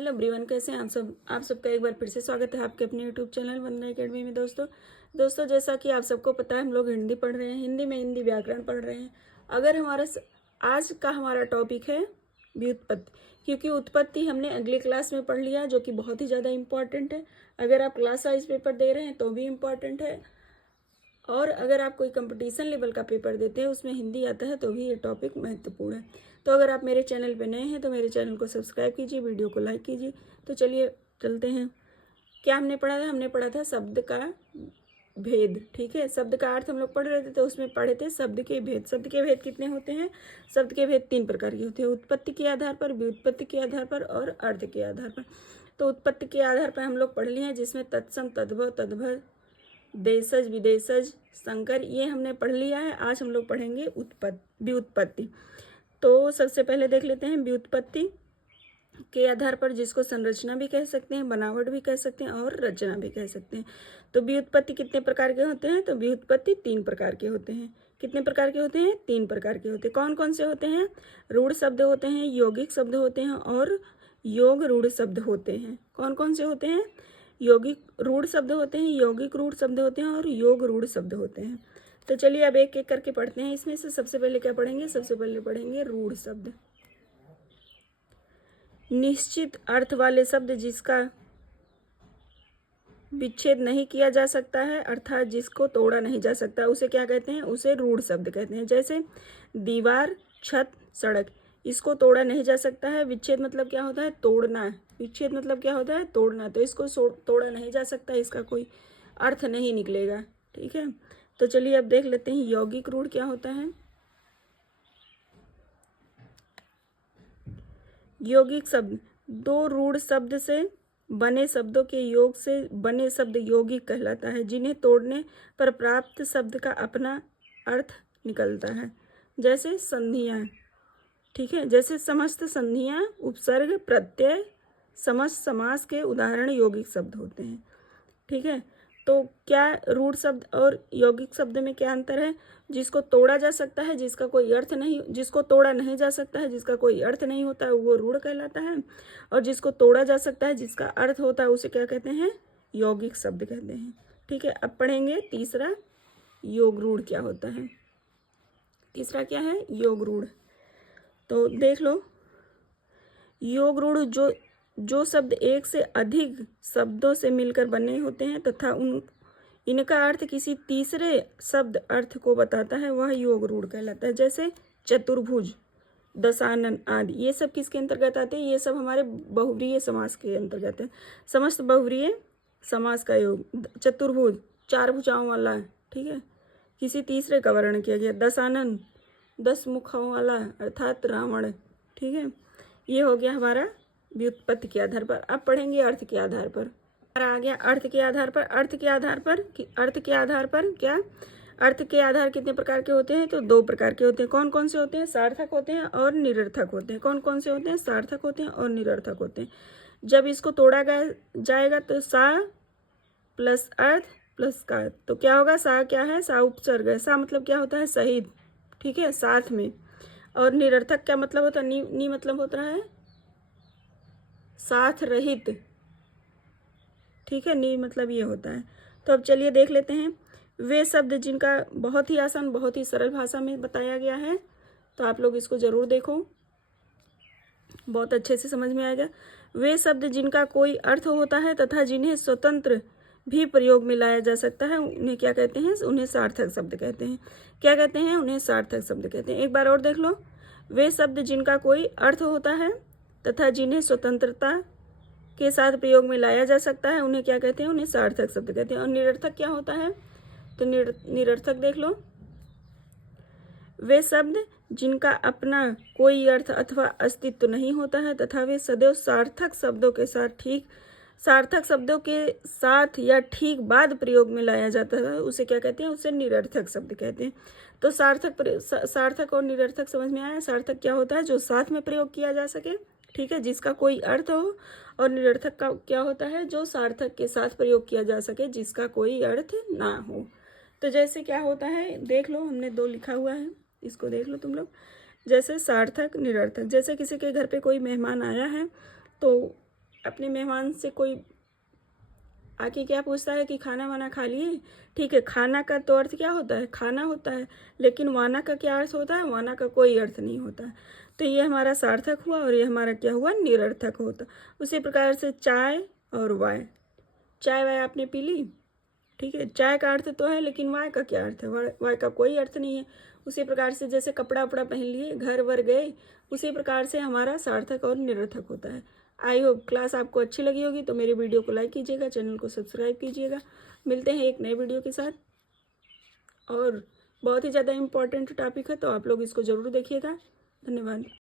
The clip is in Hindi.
हेलो एवरीवन, कैसे हैं आप सबका एक बार फिर से स्वागत है आपके अपने यूट्यूब चैनल वंदना एकेडमी में। दोस्तों जैसा कि आप सबको पता है, हम लोग हिंदी पढ़ रहे हैं, हिंदी में हिंदी व्याकरण पढ़ रहे हैं। अगर आज का हमारा टॉपिक है व्युत्पत्ति, क्योंकि उत्पत्ति हमने अगली क्लास में पढ़ लिया, जो कि बहुत ही ज़्यादा इम्पॉर्टेंट है। अगर आप क्लास वाइज पेपर दे रहे हैं तो भी इम्पॉर्टेंट है, और अगर आप कोई कंपटीशन लेवल का पेपर देते हैं उसमें हिंदी आता है तो भी ये टॉपिक महत्वपूर्ण है। तो अगर आप मेरे चैनल पे नए हैं तो मेरे चैनल को सब्सक्राइब कीजिए, वीडियो को लाइक कीजिए। तो चलिए चलते हैं। क्या हमने पढ़ा था? हमने पढ़ा था शब्द का भेद। ठीक है, शब्द का अर्थ हम लोग पढ़ रहे थे, तो उसमें पढ़े थे शब्द के भेद। शब्द के भेद कितने होते हैं? शब्द के भेद 3 प्रकार के होते हैं: उत्पत्ति के आधार पर, व्युत्पत्ति के आधार पर और अर्थ के आधार पर। तो उत्पत्ति के आधार पर हम लोग पढ़ लिए हैं, जिसमें तत्सम, तद्भव, तद्भव, देशज, विदेशज, संकर, ये हमने पढ़ लिया है। आज हम लोग पढ़ेंगे व्युत्पत्ति। तो सबसे पहले देख लेते हैं व्युत्पत्ति के आधार पर, जिसको संरचना भी कह सकते हैं, बनावट भी कह सकते हैं और रचना भी कह सकते हैं। तो व्युत्पत्ति कितने प्रकार के होते हैं? तो व्युत्पत्ति 3 प्रकार के होते हैं। कितने प्रकार के होते हैं? 3 प्रकार के होते हैं। कौन कौन से होते हैं? रूढ़ शब्द होते हैं, यौगिक शब्द होते हैं और योग रूढ़ शब्द होते हैं। कौन कौन से होते हैं? यौगिक रूढ़ शब्द होते हैं, यौगिक रूढ़ शब्द होते हैं और योग रूढ़ शब्द होते हैं। तो चलिए अब एक एक करके पढ़ते हैं। इसमें से सबसे पहले क्या पढ़ेंगे? सबसे पहले पढ़ेंगे रूढ़ शब्द। निश्चित अर्थ वाले शब्द जिसका विच्छेद नहीं किया जा सकता है, अर्थात जिसको तोड़ा नहीं जा सकता, उसे क्या कहते हैं? उसे रूढ़ शब्द कहते हैं। जैसे दीवार, छत, सड़क, इसको तोड़ा नहीं जा सकता है। विच्छेद मतलब क्या होता है? तोड़ना। विच्छेद मतलब क्या होता है? तोड़ना। तो इसको तोड़ा नहीं जा सकता, इसका कोई अर्थ नहीं निकलेगा। ठीक है, तो चलिए अब देख लेते हैं यौगिक रूढ़ क्या होता है। यौगिक शब्द 2 रूढ़ शब्द से बने शब्दों के योग से बने शब्द यौगिक कहलाता है, जिन्हें तोड़ने पर प्राप्त शब्द का अपना अर्थ निकलता है। जैसे संधियाँ। ठीक है, जैसे समस्त संधियाँ, उपसर्ग, प्रत्यय, समस्त समास के उदाहरण यौगिक शब्द होते हैं। ठीक है, तो क्या रूढ़ शब्द और यौगिक शब्द में क्या अंतर है? जिसको तोड़ा जा सकता है, जिसका कोई अर्थ नहीं, जिसको तोड़ा नहीं जा सकता है, जिसका कोई अर्थ नहीं होता है, वो रूढ़ कहलाता है। और जिसको तोड़ा जा सकता है, जिसका अर्थ होता है, उसे क्या कहते हैं? यौगिक शब्द कहते हैं। ठीक है, अब पढ़ेंगे तीसरा, योग रूढ़ क्या होता है। तीसरा क्या है? योग रूढ़। तो देख लो, योग रूढ़ जो शब्द एक से अधिक शब्दों से मिलकर बने होते हैं तथा इनका अर्थ किसी तीसरे शब्द अर्थ को बताता है, वह योग रूढ़ कहलाता है। जैसे चतुर्भुज, दशानन आदि, ये सब किसके अंतर्गत आते हैं? ये सब हमारे बहुव्रीहि समास के अंतर्गत है। समस्त बहुव्रीहि समास का योग। चतुर्भुज 4 भुजाओं वाला, ठीक है, किसी तीसरे का वर्णन किया गया। दशानन 10 मुखों वाला, अर्थात रावण। ठीक है, ये हो गया हमारा व्युत्पत्ति के आधार पर। अब पढ़ेंगे अर्थ के आधार पर। आ गया अर्थ के आधार पर। अर्थ के आधार पर क्या? अर्थ के आधार कितने प्रकार के होते हैं? तो 2 प्रकार के होते हैं। कौन कौन से होते हैं? सार्थक होते हैं और निरर्थक होते हैं। कौन कौन से होते हैं? सार्थक होते हैं और निरर्थक होते हैं। जब इसको तोड़ा जाएगा तो सा प्लस अर्थ प्लस का, तो क्या होगा? सा क्या है? सा उपसर्ग है। सा मतलब क्या होता है? सहित। ठीक है, साथ में। और निरर्थक क्या मतलब होता है? नी मतलब होता है साथ रहित। ठीक है, नी मतलब ये होता है। तो अब चलिए देख लेते हैं वे शब्द जिनका बहुत ही आसान, बहुत ही सरल भाषा में बताया गया है। तो आप लोग इसको जरूर देखो, बहुत अच्छे से समझ में आएगा। वे शब्द जिनका कोई अर्थ होता है तथा जिन्हें स्वतंत्र भी प्रयोग में लाया जा सकता है, उन्हें क्या कहते हैं? उन्हें सार्थक शब्द कहते हैं। क्या कहते हैं? उन्हें सार्थक शब्द कहते हैं। एक बार और देख लो, वे शब्द जिनका कोई अर्थ होता है तथा जिन्हें स्वतंत्रता के साथ प्रयोग में लाया जा सकता है, उन्हें क्या कहते हैं? उन्हें सार्थक शब्द कहते हैं। और निरर्थक क्या होता है? तो निरर्थक देख लो, वे शब्द जिनका अपना कोई अर्थ अथवा अस्तित्व नहीं होता है तथा वे सदैव सार्थक शब्दों के साथ या ठीक बाद प्रयोग में लाया जाता है, उसे क्या कहते हैं? उसे निरर्थक शब्द कहते हैं। तो सार्थक और निरर्थक समझ में आया। सार्थक क्या होता है? जो साथ में प्रयोग किया जा सके, ठीक है, जिसका कोई अर्थ हो। और निरर्थक का क्या होता है? जो सार्थक के साथ प्रयोग किया जा सके, जिसका कोई अर्थ ना हो। तो जैसे क्या होता है देख लो, हमने 2 लिखा हुआ है, इसको देख लो तुम लोग। जैसे सार्थक, निरर्थक। जैसे किसी के घर पे कोई मेहमान आया है, तो अपने मेहमान से कोई आके क्या पूछता है कि खाना वाना खा लिए, ठीक है, खाना का तो अर्थ क्या होता है, खाना होता है, लेकिन वाना का क्या अर्थ होता है, वाना का कोई अर्थ नहीं होता है। तो ये हमारा सार्थक हुआ और ये हमारा क्या हुआ, निरर्थक होता। उसी प्रकार से चाय और वाय, चाय वाय आपने पी ली, ठीक है, चाय का अर्थ तो है लेकिन वाय का क्या अर्थ है, वाय का कोई अर्थ नहीं है। उसी प्रकार से जैसे कपड़ा वपड़ा पहन लिए, घर वर गए, उसी प्रकार से हमारा सार्थक और निरर्थक होता है। आई होप क्लास आपको अच्छी लगी होगी, तो मेरे वीडियो को लाइक कीजिएगा, चैनल को सब्सक्राइब कीजिएगा। मिलते हैं एक नए वीडियो के साथ, और बहुत ही ज़्यादा इम्पोर्टेंट टॉपिक है, तो आप लोग इसको ज़रूर देखिएगा। धन्यवाद।